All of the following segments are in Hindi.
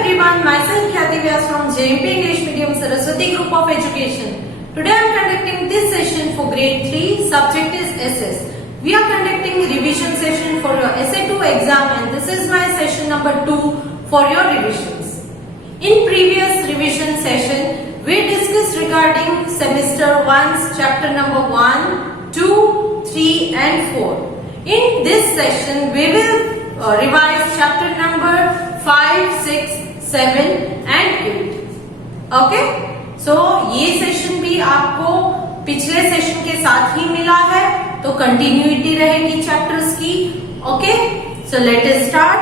everyone, myself Khyati Vyas from JMP English Medium Saraswati Group of Education. Today I am conducting this session for grade 3, subject is SS. We are conducting revision session for your SA2 exam and this is my session number 2 for your revisions. In previous revision session, we discussed regarding semester 1's chapter number 1, 2, 3 and 4. In this session, we will revise chapter number 5, 6, 7 and 8. Okay? So ये सेशन भी आपको पिछले सेशन के साथ ही मिला है, तो कंटिन्यूटी रहेगी चैप्टर्स की. Okay, so let us start.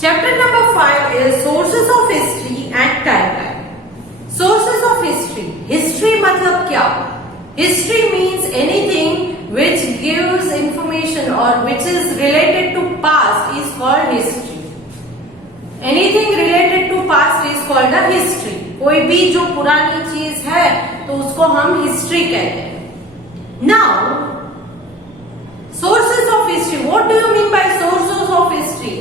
Chapter number 5 is sources of history and timeline. Sources of history. History मतलब क्या? History means anything which gives information or which is related to past is called history. Anything related to past is called a history. कोई भी जो पुरानी चीज है तो उसको हम हिस्ट्री कहते हैं. Now, sources of history. What do you mean by sources of history?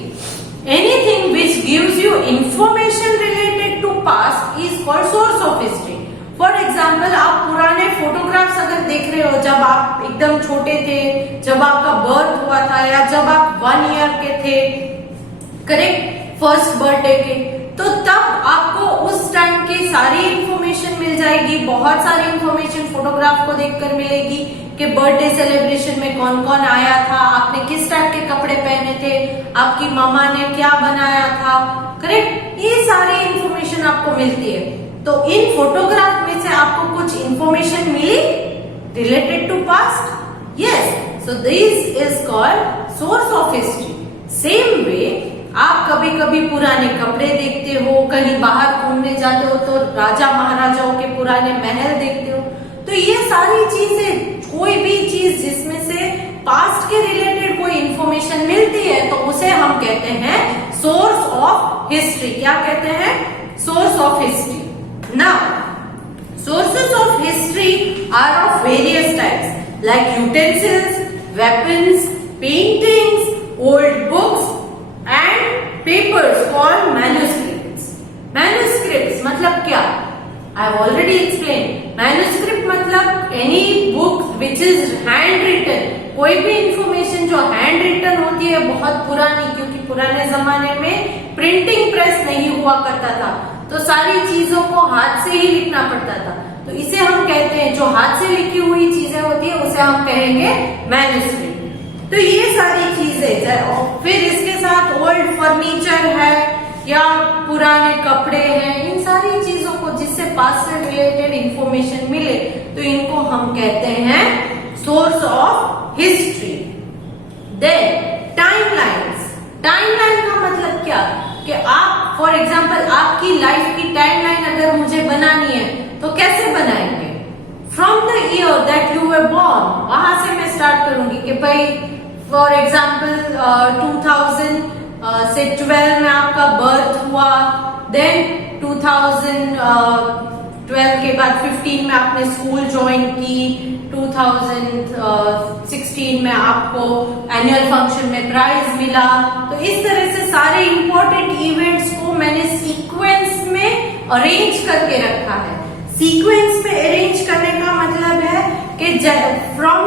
Anything which gives you information related to past is called source of history. For example, आप पुराने फोटोग्राफ्स अगर देख रहे हो, जब आप एकदम छोटे थे, जब आपका बर्थ हुआ था या जब आप 1 ईयर के थे, करेक्ट, फर्स्ट बर्थडे के, तो तब आपको उस टाइम की सारी इंफॉर्मेशन मिल जाएगी. बहुत सारी इंफॉर्मेशन फोटोग्राफ को देखकर मिलेगी कि बर्थडे सेलिब्रेशन में कौन कौन आया था, आपने किस टाइप के कपड़े पहने थे, आपकी मामा ने क्या बनाया था, करेक्ट. ये सारी इंफॉर्मेशन आपको मिलती है. तो इन फोटोग्राफ में से आपको कुछ इंफॉर्मेशन मिली related to past. Yes, so this is called source of history. Same way आप कभी कभी पुराने कपड़े देखते हो, कहीं बाहर घूमने जाते हो तो राजा महाराजाओं के पुराने महल देखते हो. तो ये सारी चीजें, कोई भी चीज जिसमें से पास्ट के रिलेटेड कोई इंफॉर्मेशन मिलती है तो उसे हम कहते हैं सोर्स ऑफ हिस्ट्री. क्या कहते हैं? Source of history. Now, sources of history are of various types like utensils, weapons, paintings, old books and papers called manuscripts. Manuscripts मतलब क्या? I have already explained. Manuscript मतलब any book which is handwritten. कोई भी इंफॉर्मेशन जो हैंड रिटन होती है, बहुत पुरानी, क्योंकि पुराने जमाने में प्रिंटिंग प्रेस नहीं हुआ करता था तो सारी चीजों को हाथ से ही लिखना पड़ता था. तो इसे हम कहते हैं, जो हाथ से लिखी हुई चीजें होती है उसे हम कहेंगे मैन्युस्क्रिप्ट. तो ये सारी चीजें, और फिर इसके साथ ओल्ड फर्नीचर है या पुराने कपड़े हैं, इन सारी चीजों को जिससे पास्ट से रिलेटेड इंफॉर्मेशन मिले तो इनको हम कहते हैं source of history. Then timelines. Timeline का मतलब क्या? कि आप फॉर एग्जाम्पल आपकी लाइफ की टाइमलाइन अगर मुझे बनानी है तो कैसे बनाएंगे? From the year that you were born, वहां से मैं स्टार्ट करूंगी कि भाई फॉर एग्जाम्पल 2012 में आपका बर्थ हुआ, देन 2012 के बाद 15 में आपने स्कूल ज्वाइन की, 2016 में आपको एनुअल फंक्शन में प्राइज मिला. तो इस तरह से सारे इंपॉर्टेंट इवेंट्स को मैंने सीक्वेंस में अरेंज करके रखा है. सीक्वेंस में अरेंज करने का मतलब है कि right from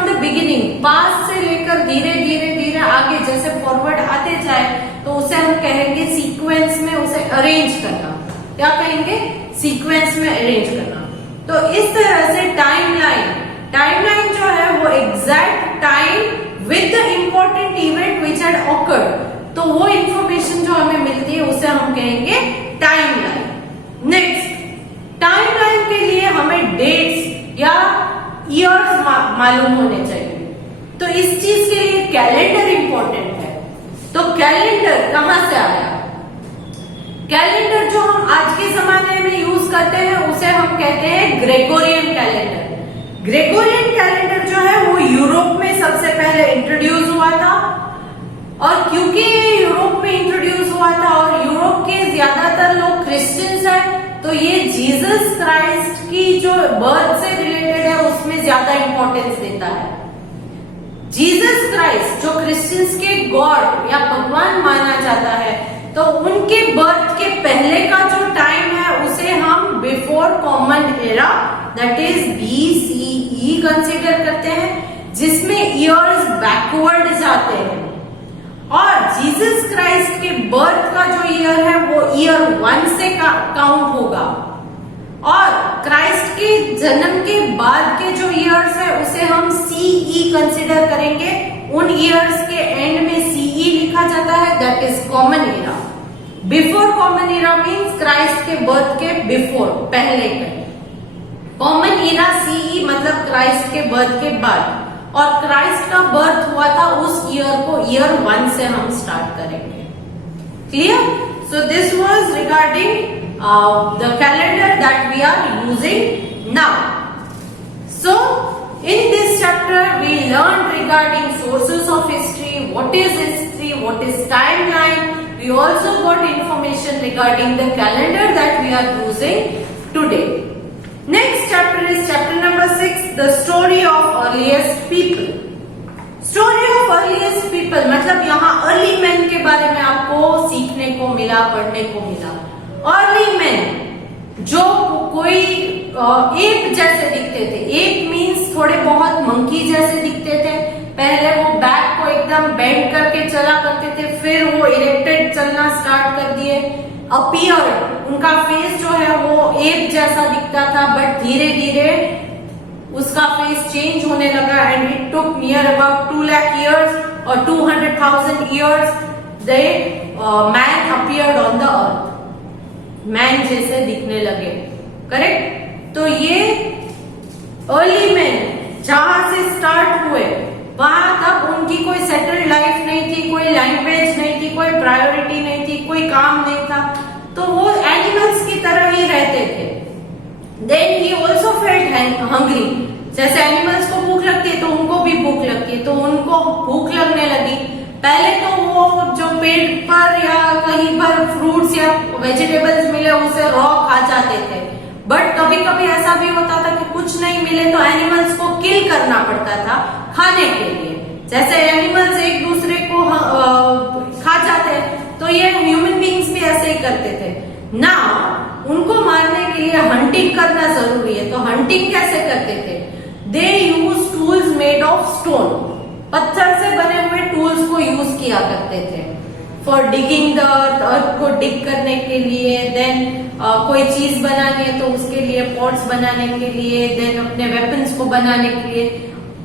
the beginning, past से लेकर धीरे धीरे धीरे आगे जैसे फॉरवर्ड आते जाए तो उसे हम कहेंगे सीक्वेंस में उसे अरेंज करना. क्या कहेंगे? सीक्वेंस में अरेंज करना. तो इस तरह से टाइमलाइन जो है वो exact time with the important event which had awkward, तो वो इंफॉर्मेशन जो हमें मिलती है उसे हम कहेंगे टाइमलाइन. नेक्स्ट, टाइमलाइन के लिए हमें डेट्स या ईयर्स मालूम होने चाहिए. तो इस चीज के लिए कैलेंडर इंपॉर्टेंट है. तो कैलेंडर कहां से आया? कैलेंडर जो हम आज के जमाने में यूज करते हैं उसे हम कहते हैं ग्रेगोरियन कैलेंडर. ग्रेगोरियन कैलेंडर जो है वो यूरोप में सबसे पहले इंट्रोड्यूस हुआ था, और क्योंकि ये यूरोप में इंट्रोड्यूस हुआ था और यूरोप के ज्यादातर लोग क्रिश्चियंस हैं, तो ये जीसस क्राइस्ट की जो बर्थ से रिलेटेड है उसमें ज्यादा इंपॉर्टेंस देता है. जीसस क्राइस्ट जो क्रिश्चियंस के गॉड या भगवान माना जाता है, तो उनके बर्थ के पहले का जो टाइम है उसे हम before common era that is BCE consider करते हैं, जिसमें ईयर्स बैकवर्ड जाते हैं। और जीसस क्राइस्ट के बर्थ का जो ईयर है वो ईयर 1 से काउंट होगा, और क्राइस्ट के जन्म के बाद के जो ईयर्स है उसे हम CE कंसिडर करेंगे। उन ईयर्स के एंड में CE लिखा जाता है, that is common era. Before common era means Christ के बर्थ के बिफोर, पहले के। कॉमन एरा CE मतलब क्राइस्ट के बर्थ के बाद, और क्राइस्ट का बर्थ हुआ था उस ईयर को ईयर 1 से हम स्टार्ट करेंगे। Clear? So this was regarding the calendar that we are using now. So in this chapter we learned regarding sources of history, what is timeline. We also got information regarding the calendar that we are using today. Next chapter is chapter number 6, the story of earliest people. Story of earliest people मतलब यहाँ अर्ली मैन के बारे में आपको सीखने को मिला, पढ़ने को मिला। अर्ली मैन जो कोई एप जैसे दिखते थे, एप मीन्स थोड़े बहुत मंकी जैसे दिखते थे। पहले वो बैक को एकदम बेंड करके चला करते थे, फिर वो इरेक्टेड चलना स्टार्ट कर दिए। अपीयर उनका फेस जो है वो एप जैसा दिखता था, बट धीरे धीरे उसका फेस चेंज होने लगा and it took near about 2 lakh years और 200,000 years they man appeared on the earth, man जैसे दिखने लगे। करेक्ट? तो ये अर्ली मैन जहां से स्टार्ट हुए वहां तक उनकी कोई सेटल्ड लाइफ नहीं थी, कोई लैंग्वेज नहीं थी, कोई प्रायोरिटी नहीं थी, कोई काम नहीं था, तो वो एनिमल्स की तरह ही रहते थे। Then he also felt hungry, जैसे एनिमल्स को भूख लगती है तो उनको भी भूख लगती है, तो उनको भूख लगने लगी। पहले तो वो जो पेड़ पर या कहीं पर फ्रूट्स या वेजिटेबल्स मिले उसे रॉ खा जाते थे, बट कभी कभी ऐसा भी होता था कि कुछ नहीं मिले तो एनिमल्स को किल करना पड़ता था खाने के लिए। जैसे एनिमल्स एक दूसरे को खा जाते, तो ये ह्यूमन बीइंग्स भी ऐसे ही करते थे ना। उनको मारने के लिए हंटिंग करना जरूरी है, तो हंटिंग कैसे करते थे? They use tools made of stone, पत्थर से बने हुए टूल्स को यूज किया करते थे फॉर डिगिंग द अर्थ को डिग करने के लिए। देन कोई चीज बनानी है तो उसके लिए पॉट्स बनाने के लिए, देन अपने वेपन्स को बनाने के लिए,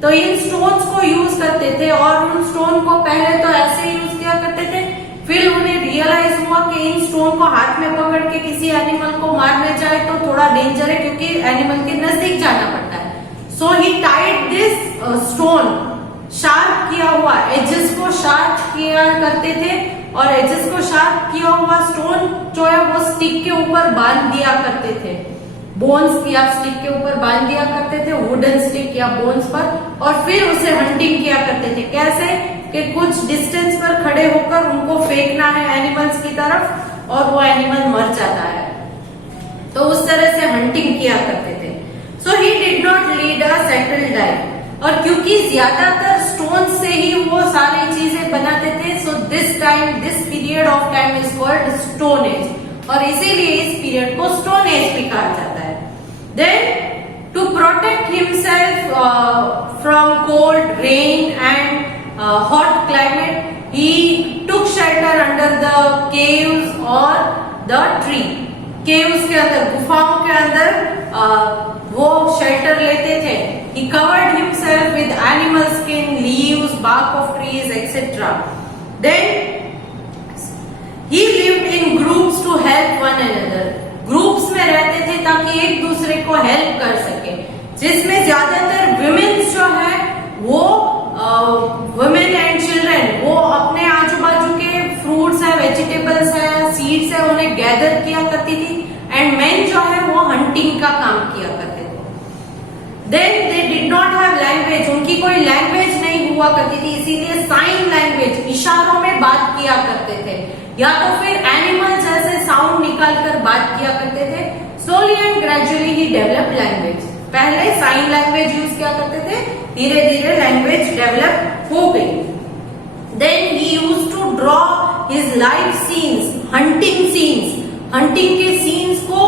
तो इन स्टोन्स को यूज करते थे। और उन स्टोन को पहले तो ऐसे यूज किया करते थे, फिर उन्हें रियलाइज हुआ कि इन स्टोन को हाथ में पकड़ के किसी एनिमल को मारने जाए तो थोड़ा डेंजर है, क्योंकि एनिमल के नजदीक जाना पड़ता है। सो ही टाइड दिस स्टोन, शार्प किया हुआ, एजेस को शार्प किया करते थे, और एजेस को शार्प किया हुआ स्टोन जो है वो स्टिक के ऊपर बांध दिया करते थे, बोन्स या स्टिक के ऊपर बांध दिया करते थे, वुडन स्टिक या बोन्स पर, और फिर उसे हंटिंग किया करते थे। कैसे कि कुछ डिस्टेंस पर खड़े होकर उनको फेंकना है एनिमल्स की तरफ और वो एनिमल मर जाता है, तो उस तरह से हंटिंग किया करते थे। So he did not lead a settled life, और क्योंकि ज्यादातर स्टोन से ही वो सारी चीजें बनाते थे, so this period of time is called stone age, और इसीलिए इस पीरियड को स्टोन एज भी कहा जाता है। Then to protect himself from cold, rain and hot climate, he took shelter under the caves or the tree. Caves के अंदर, गुफाओं के अंदर वो शेल्टर लेते थे। He covered himself with animal skin, leaves, bark of trees, etc. Then he lived in groups to help one another. Groups में रहते थे ताकि एक दूसरे को हेल्प कर सके, जिसमें ज्यादातर विमेन्स जो है वो वुमेन एंड चिल्ड्रन वो अपने आजू बाजू के फ्रूट्स है, वेजिटेबल्स है, सीड्स है, उन्हें गैदर किया करती थी, एंड मेन जो है वो हंटिंग का काम किया करते थे। Then they did not have language, उनकी कोई लैंग्वेज नहीं हुआ करती थी, इसीलिए साइन लैंग्वेज, इशारों में बात किया करते थे, या तो फिर एनिमल जैसे साउंड निकाल कर बात किया करते थे। Slowly and gradually he develop language, पहले साइन लैंग्वेज यूज किया करते थे, धीरे धीरे लैंग्वेज डेवलप हो गई। Then he used to draw his life scenes, hunting scenes, hunting के scenes को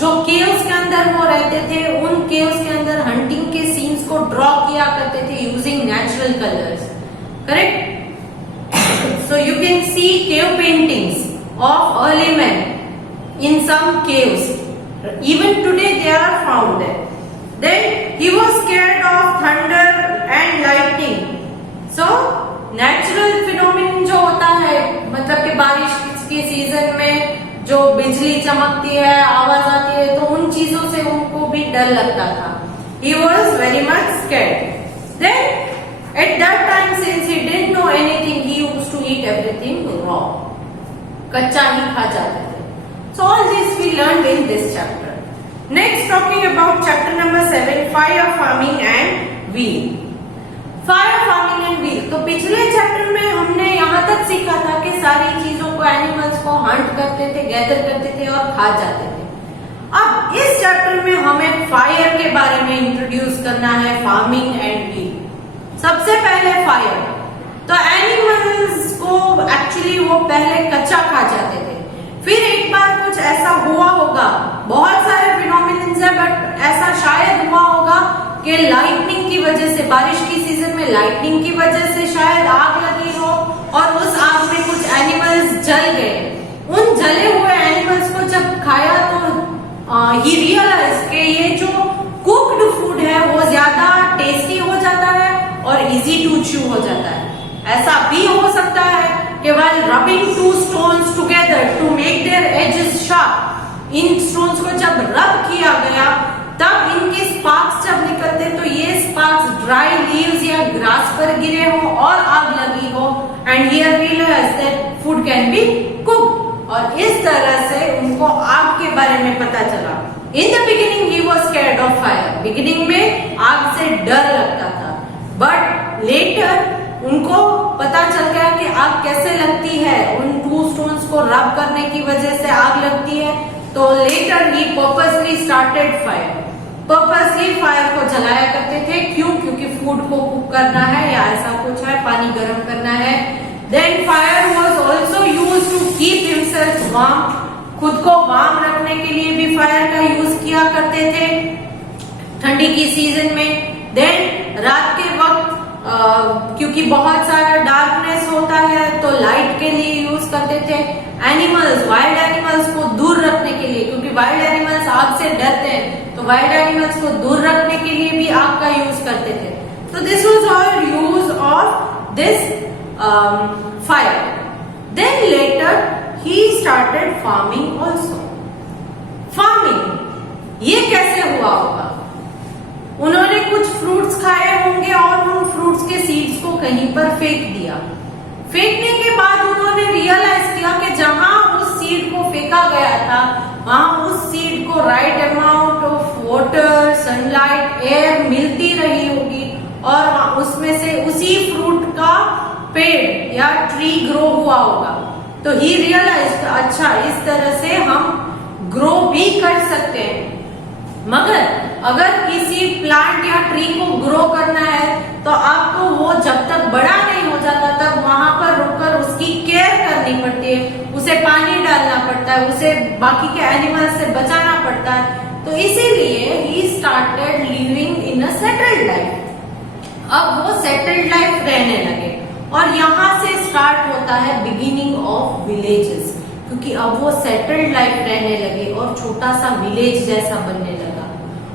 जो केव्स के अंदर वो रहते थे, उन केव्स के अंदर हंटिंग के सीन्स को ड्रॉ किया करते थे using natural colours. Correct. So you can see cave paintings of early man in some caves. Even today they are found there. Then he was scared of thunder and lightning. So natural phenomenon जो होता है, मतलब कि बारिश के सीजन में जो बिजली चमकती है, आवाज आती है, तो उन चीजों से उनको भी डर लगता था. He was very much scared. Then at that time, since he didn't know anything, he used to eat everything raw. कच्चा ही खा जाते थे. So all this we learned in this chapter. Next, talking about chapter number 7, fire farming and wheel. Fire farming and wheel. तो पिछले चैप्टर में हमने यहाँ तक सीखा था कि सारी चीजों को, एनिमल्स को हंट करते थे, गैदर करते थे और खा जाते थे. अब इस चैप्टर में हमें फायर के बारे में इंट्रोड्यूस करना है, फार्मिंग एंड व्हील. सबसे पहले फायर. तो एनिमल्स को एक्चुअली वो पहले कच्चा खा जाते थे. फिर एक बार कुछ ऐसा हुआ होगा, बहुत सारे फिनोमिनन्स है, बट ऐसा शायद हुआ होगा कि लाइटनिंग की वजह से, बारिश की सीजन में लाइटनिंग की वजह से शायद आग लगी हो और उस आग में कुछ एनिमल्स जल गए. उन जले हुए एनिमल्स को जब खाया तो ही रियलाइज कि ये जो कुक्ड फूड है वो ज्यादा टेस्टी हो जाता है और इजी टू च्यू हो जाता है. ऐसा भी हो सकता है कि while rubbing two stones together to make their edges sharp, in stones को जब रब किया गया तब इनके स्पार्क्स जब निकलते तो ये स्पार्क्स ड्राई लीव्स या ग्रास पर गिरे हो और आग लगी हो. And here we realise that food can be cooked. और इस तरह से उनको आग के बारे में पता चला. In the beginning he was scared of fire. Beginning में आग से डर लगता था, बट लेटर उनको पता चल गया कि आग कैसे लगती है. उन टू स्टोन्स को रब करने की वजह से आग लगती है. तो later he purposely started fire. Purposely fire को जलाया करते थे. क्यों? क्योंकि फूड को कुक करना है या ऐसा कुछ है, पानी गर्म करना है. Then fire was also used to keep himself warm. खुद को वार्म रखने के लिए भी फायर का यूज किया करते थे ठंडी की सीजन में. देन रात के वक्त क्योंकि बहुत सारा डार्कनेस होता है तो लाइट के लिए यूज करते थे. एनिमल्स, वाइल्ड एनिमल्स को दूर रखने के लिए, क्योंकि वाइल्ड एनिमल्स आग से डरते हैं, तो वाइल्ड एनिमल्स को दूर रखने के लिए भी आग का यूज करते थे. तो this was all use of this fire. Then later he started farming also. Farming ये कैसे हुआ होगा? उन्होंने कुछ फ्रूट्स खाए होंगे और उन फ्रूट्स के सीड्स को कहीं पर फेंक दिया. फेंकने के बाद उन्होंने रियलाइज किया कि जहां उस सीड को फेंका गया था वहां उस सीड को right amount of water, sunlight, air मिलती रही होगी और उसमें से उसी फ्रूट का पेड़ या ट्री ग्रो हुआ होगा. तो ही रियलाइज, अच्छा इस तरह से हम ग्रो भी कर सकते हैं. मगर अगर किसी प्लांट या ट्री को ग्रो करना है तो आपको वो जब तक बड़ा नहीं हो जाता तब वहां पर रुककर उसकी केयर करनी पड़ती है. उसे पानी डालना पड़ता है, उसे बाकी के एनिमल्स से बचाना पड़ता है. तो इसीलिए ही started living in a settled life. अब वो सेटल्ड लाइफ रहने लगे और यहाँ से स्टार्ट होता है बिगिनिंग ऑफ विलेजेस. क्योंकि अब वो सेटल्ड लाइफ रहने लगे और छोटा सा विलेज जैसा बनने लगा.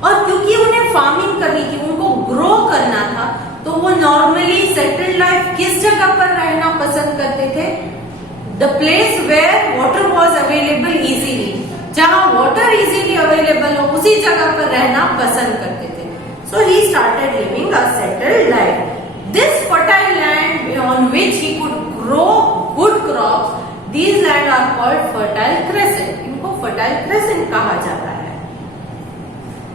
और क्योंकि उन्हें फार्मिंग करनी थी, उनको ग्रो करना था, तो वो नॉर्मली सेटल्ड लाइफ किस जगह पर रहना पसंद करते थे? The place where water was available easily. जहां वाटर इजीली अवेलेबल हो उसी जगह पर रहना पसंद करते थे. So he started living a settled life. This fertile land on which he could grow good crops, these land are called fertile crescent. इनको फर्टाइल क्रेसेंट कहा जाता है.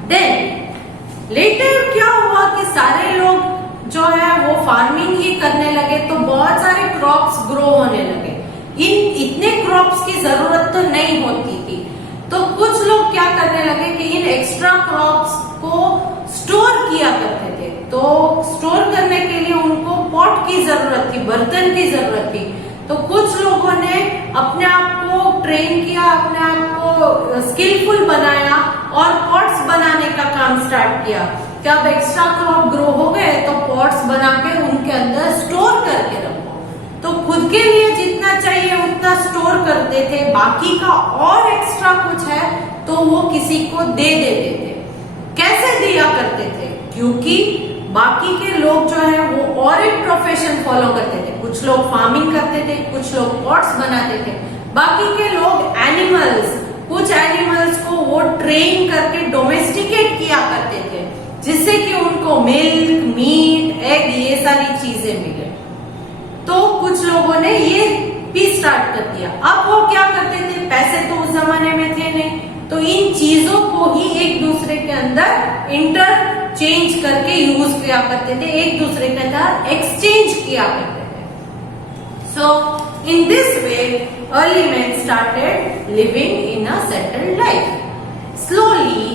देन लेटर क्या हुआ कि सारे लोग जो है वो फार्मिंग ही करने लगे तो बहुत सारे क्रॉप्स ग्रो होने लगे. इतने क्रॉप्स की जरूरत तो नहीं होती थी, तो कुछ लोग क्या करने लगे कि इन एक्स्ट्रा क्रॉप्स को स्टोर किया करते थे. तो स्टोर करने के लिए उनको पॉट की जरूरत थी, बर्तन की जरूरत थी. तो कुछ लोगों ने अपने आप को ट्रेन किया, अपने आप को स्किलफुल बनाया और पॉट्स बनाने का काम स्टार्ट किया कि अब एक्स्ट्रा क्रॉप ग्रो हो गए तो पॉट्स बना के उनके अंदर स्टोर करके रखो। तो खुद के लिए जितना चाहिए उतना स्टोर करते थे, बाकी का और एक्स्ट्रा कुछ है तो वो किसी को दे देते थे। कैसे दिया करते थे? क्योंकि बाकी के लोग जो है वो और एक प्रोफेशन फॉलो करते थे। कुछ लोग फार्मिंग करते थे, कुछ लोग पॉट्स बनाते थे, बाकी के लोग एनिमल्स, कुछ एनिमल्स को वो ट्रेन करके डोमेस्टिकेट किया करते थे, जिससे कि उनको मिल्क, मीट, एग ये सारी चीजें मिले। तो कुछ लोगों ने ये भी स्टार्ट कर दिया। अब वो क्या करते थे, पैसे तो उस जमाने में थे नहीं, तो इन चीजों को ही एक दूसरे के अंदर इंटरचेंज करके यूज किया करते थे, एक दूसरे के अंदर एक्सचेंज किया करते थे। So in this way early man started living in a settled life. Slowly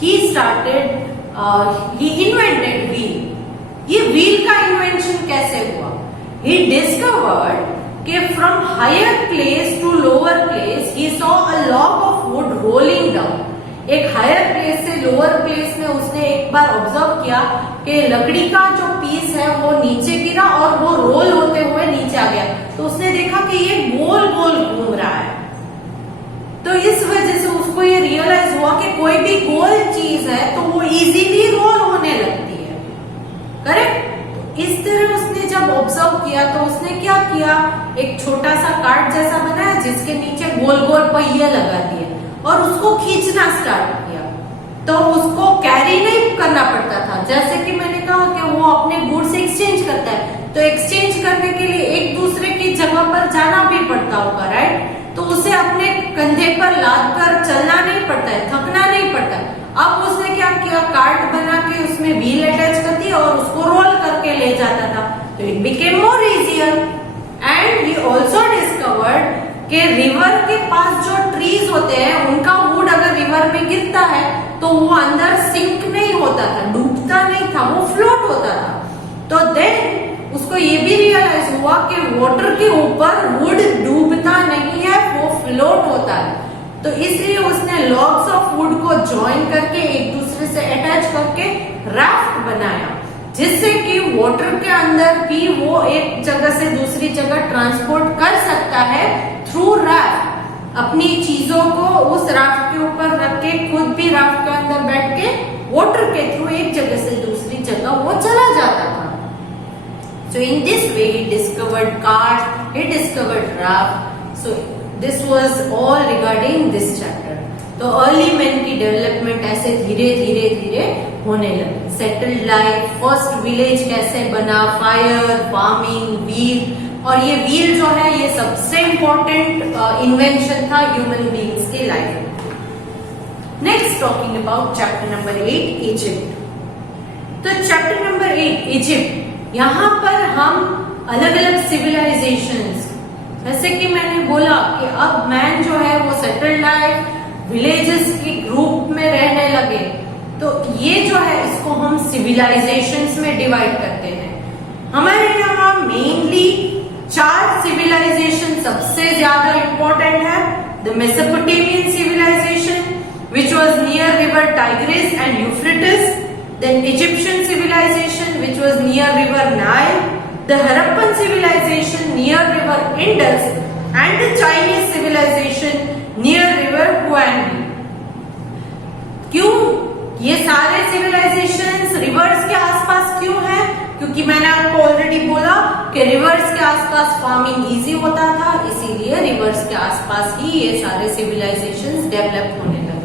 he invented wheel. ये व्हील का इन्वेंशन कैसे हुआ? He discovered कि from higher place to lower place he saw a log of wood rolling down। एक हायर प्लेस से लोअर प्लेस में उसने एक बार ऑब्जर्व किया कि लकड़ी का जो पीस है वो नीचे गिरा और वो रोल होते हुए नीचे आ गया। तो उसने देखा कि ये गोल गोल घूम रहा है। तो इस वजह से उसको ये रियलाइज हुआ कि कोई भी गोल चीज है तो वो इजीली रोल होने लगती है। करेक्ट? इस तरह उसने जब ऑब्जर्व किया तो उसने क्या किया, एक छोटा सा कार्ड जैसा बनाया जिसके नीचे गोल गोल पहिए लगा दिए और उसको खींचना स्टार्ट किया। तो उसको कैरी नहीं करना पड़ता था, जैसे कि मैंने कहा कि वो अपने गुड्स एक्सचेंज करता है, तो एक्सचेंज करने के लिए एक दूसरे की जगह पर जाना भी पड़ता होगा, राइट? तो उसे अपने कंधे पर लाद कर चलना नहीं पड़ता है, थकना नहीं पड़ता है। अब उसने क्या किया, कार्ड बना के उसमें व्हील अटैच कर दिया और उसको रोल करके ले जाता था। तो it became more easier. And he also discovered कि रिवर के पास जो ट्रीज होते हैं उनका वुड अगर रिवर में गिरता है तो वो अंदर सिंक नहीं होता था, डूबता नहीं था, वो फ्लोट होता था। तो देन उसको ये भी रियलाइज हुआ कि वाटर के ऊपर वुड डूबता नहीं है, वो फ्लोट होता है। तो इसलिए उसने लॉग्स ऑफ वुड को जॉइन करके एक दूसरे से अटैच करके राफ्ट बनाया, जिससे कि वाटर के अंदर भी वो एक जगह से दूसरी जगह ट्रांसपोर्ट कर सकता है थ्रू राफ्ट। अपनी चीजों को उस राफ्ट के ऊपर रख के खुद भी राफ्ट के अंदर बैठ के वाटर के थ्रू एक जगह से दूसरी जगह वो चला जाता था। So in this way he discovered cart, he discovered raft। So this was all regarding this chapter। तो अर्ली मैन की डेवलपमेंट ऐसे धीरे धीरे धीरे होने लगी। सेटल्ड लाइफ, फर्स्ट विलेज कैसे बना, फायर, फार्मिंग, व्हील। और ये व्हील जो है ये सबसे इम्पोर्टेंट इन्वेंशन था ह्यूमन बीइंग्स की लाइफ में। Next talking about chapter number 8 Egypt. तो चैप्टर नंबर 8 इजिप्ट, यहाँ पर हम अलग अलग सिविलाइजेशंस, जैसे कि मैंने बोला कि अब मैन जो है वो सेटल्ड लाइफ, विलेजेस के ग्रुप में रहने लगे। तो ये जो है इसको हम सिविलाइजेशंस में डिवाइड करते हैं। हमारे यहाँ मेनली 4 सिविलाइजेशन सबसे ज्यादा इंपॉर्टेंट है। The Mesopotamian civilisation which was near river Tigris and Euphrates, then Egyptian civilization which was near river Nile, the Harappan civilization near river Indus, and the Chinese civilization near river Huanghe। क्यों ये सारे सिविलाइजेशंस रिवर्स के आसपास क्यों है? क्योंकि मैंने आपको ऑलरेडी बोला कि रिवर्स के आसपास फार्मिंग इजी होता था, इसीलिए रिवर्स के आसपास ही ये सारे सिविलाइजेशंस डेवलप होने लगे।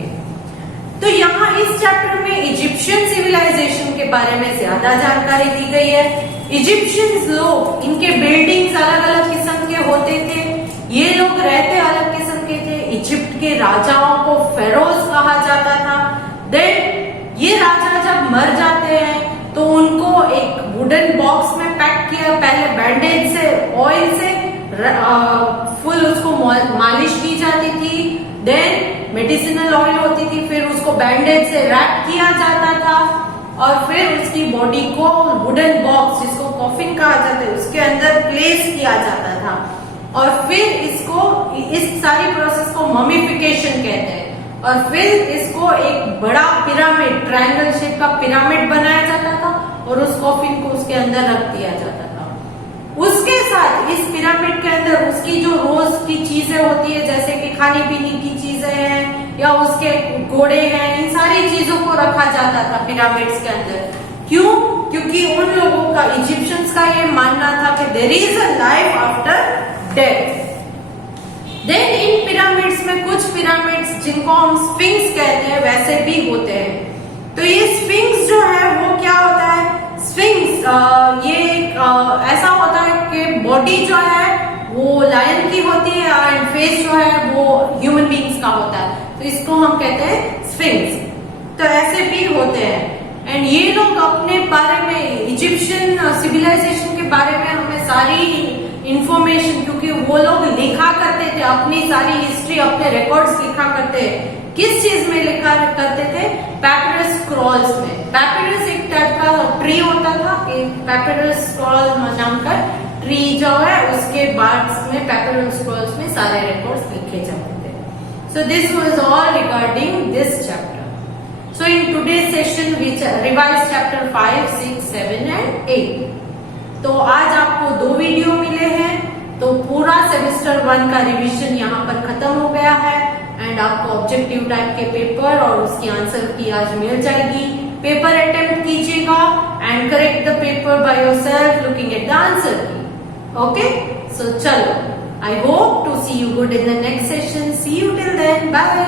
तो यहाँ इस चैप्टर में इजिप्शियन सिविलाइजेशन के बारे में ज्यादा जानकारी दी गई है। इजिप्शियंस लोग, इनके बिल्डिंग्स अलग अलग किस्म के होते थे, ये लोग रहते अलग किस्म के थे। इजिप्ट के राजाओं को फेरोज कहा जाता था। देन ये राजा जब मर जाते हैं तो उनको एक वुडन बॉक्स में पैक किया, पहले बैंडेज से, ऑयल से फुल उसको मालिश की जाती थी। देन मेडिसिनल ऑयल होती थी, फिर उसको बैंडेज से रैप किया जाता था और फिर उसकी बॉडी को वुडन बॉक्स, जिसको कॉफिन कहा जाता है, उसके अंदर प्लेस किया जाता था। और फिर इसको इस सारी प्रोसेस को ममीफिकेशन कहते हैं और फिर इसको एक बड़ा पिरामिड ट्रायंगल शेप का पिरामिड बनाया जाता था और उस कॉफिन को उसके अंदर रख दिया जाता था। उसके साथ इस पिरामिड के अंदर उसकी जो रोज की चीजें होती है जैसे कि खाने पीने की चीजें हैं या उसके घोड़े हैं, इन सारी चीजों को रखा जाता था पिरामिड्स के अंदर। क्यों? क्योंकि उन लोगों का इजिप्शियंस का ये मानना था कि there is a life after death. Then इन पिरामिड्स में कुछ पिरामिड्स जिनको हम स्फिंक्स कहते हैं वैसे भी होते हैं। तो ये स्फिंक्स जो है वो क्या होता है? स्फिंक्स ये ऐसा होता है कि बॉडी जो है वो लायन की होती है एंड फेस जो है वो ह्यूमन बींग्स का होता है, तो इसको हम कहते हैं स्फिंक्स। तो ऐसे भी होते हैं एंड ये लोग अपने बारे में इजिप्शियन सिविलाइजेशन के बारे में हमें सारी इंफॉर्मेशन, क्योंकि वो लोग लिखा करते थे अपनी सारी हिस्ट्री, अपने रिकॉर्ड्स लिखा करते, किस चीज में लिखा करते थे? पैपिरस स्क्रॉल्स में। पैपिरस एक टाइप का ट्री होता था, पैपिरस स्क्रॉल नाम का ट्री जो है उसके बार्ड्स में पैपिरस स्क्रॉल्स में सारे रिकॉर्ड्स लिखे जाते थे। So this was all regarding this chapter. So in today's session we revised chapter 5, 6, 7 and 8. तो आज आपको 2 वीडियो मिले हैं, तो पूरा सेमेस्टर 1 का रिवीजन यहाँ पर खत्म हो गया है एंड आपको ऑब्जेक्टिव टाइप के पेपर और उसकी आंसर की आज मिल जाएगी। पेपर अटेम्प्ट कीजिएगा and correct the paper by yourself looking at the answer key. Okay, so चलो, I hope to see you good in the next session. See you till then, bye.